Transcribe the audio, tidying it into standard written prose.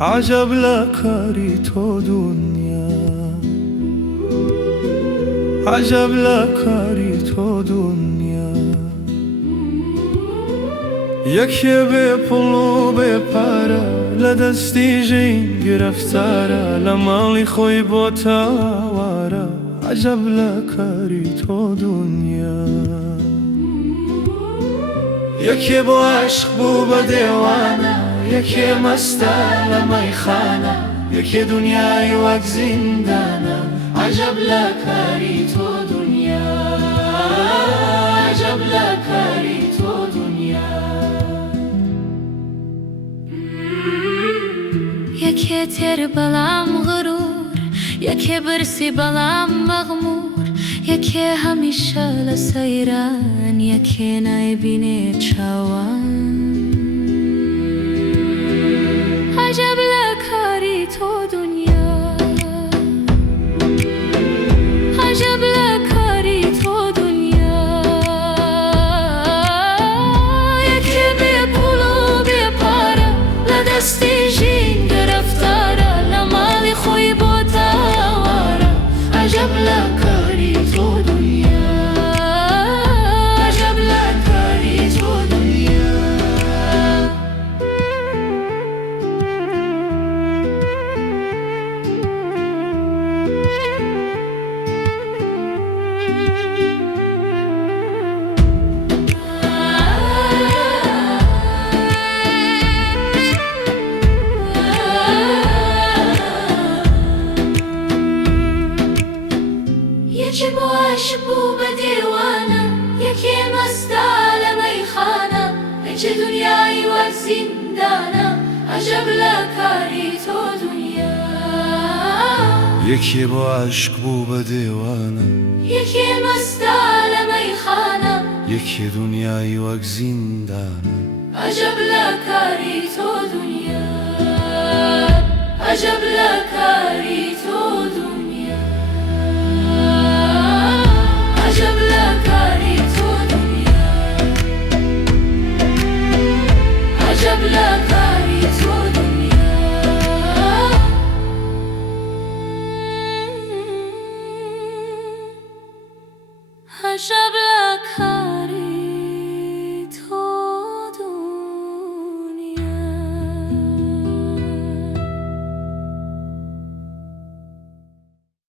عجب لکاری تو دنیا، عجب لکاری تو دنیا. یکی به پول و به پاره، لدستی جین گرفتاره، لمالی خوی با تاواره. عجب لکاری تو دنیا. یکی با عشق بو به دیوانه، یکی مسته لمیخانه، یکی دنیای وک زندانه. عجب لکاری تو دنیا، عجب لکاری تو دنیا. یکی تیر بلام غرور، یکی برسی بلام مغمور، یکی همیشه لسیران، یکی نایبینه چاوان. عجب لکاری تو دنیا، عجب لکاری تو دنیا. یکی بی پول و بی پاره، لدستی جین گرفتاره، لمالی خوی با تاواره. عجب لکاری تو دنیا، عجب لکاری تو دنیا. یکی با عشق بو به دیوانه، یکی مسته لمیخانه، یکی دنیای وک زندانه. عجب لکاری تو دنیا. یکی با عشق بو به دیوانه، یکی مسته لمیخانه، یکی دنیای وک زندانه. عجب لکاری تو دنیا، عجب لکاری تو دنیا. عجب لکاری تو دنیا، عجب لکاری تو دنیا. عجب لکاری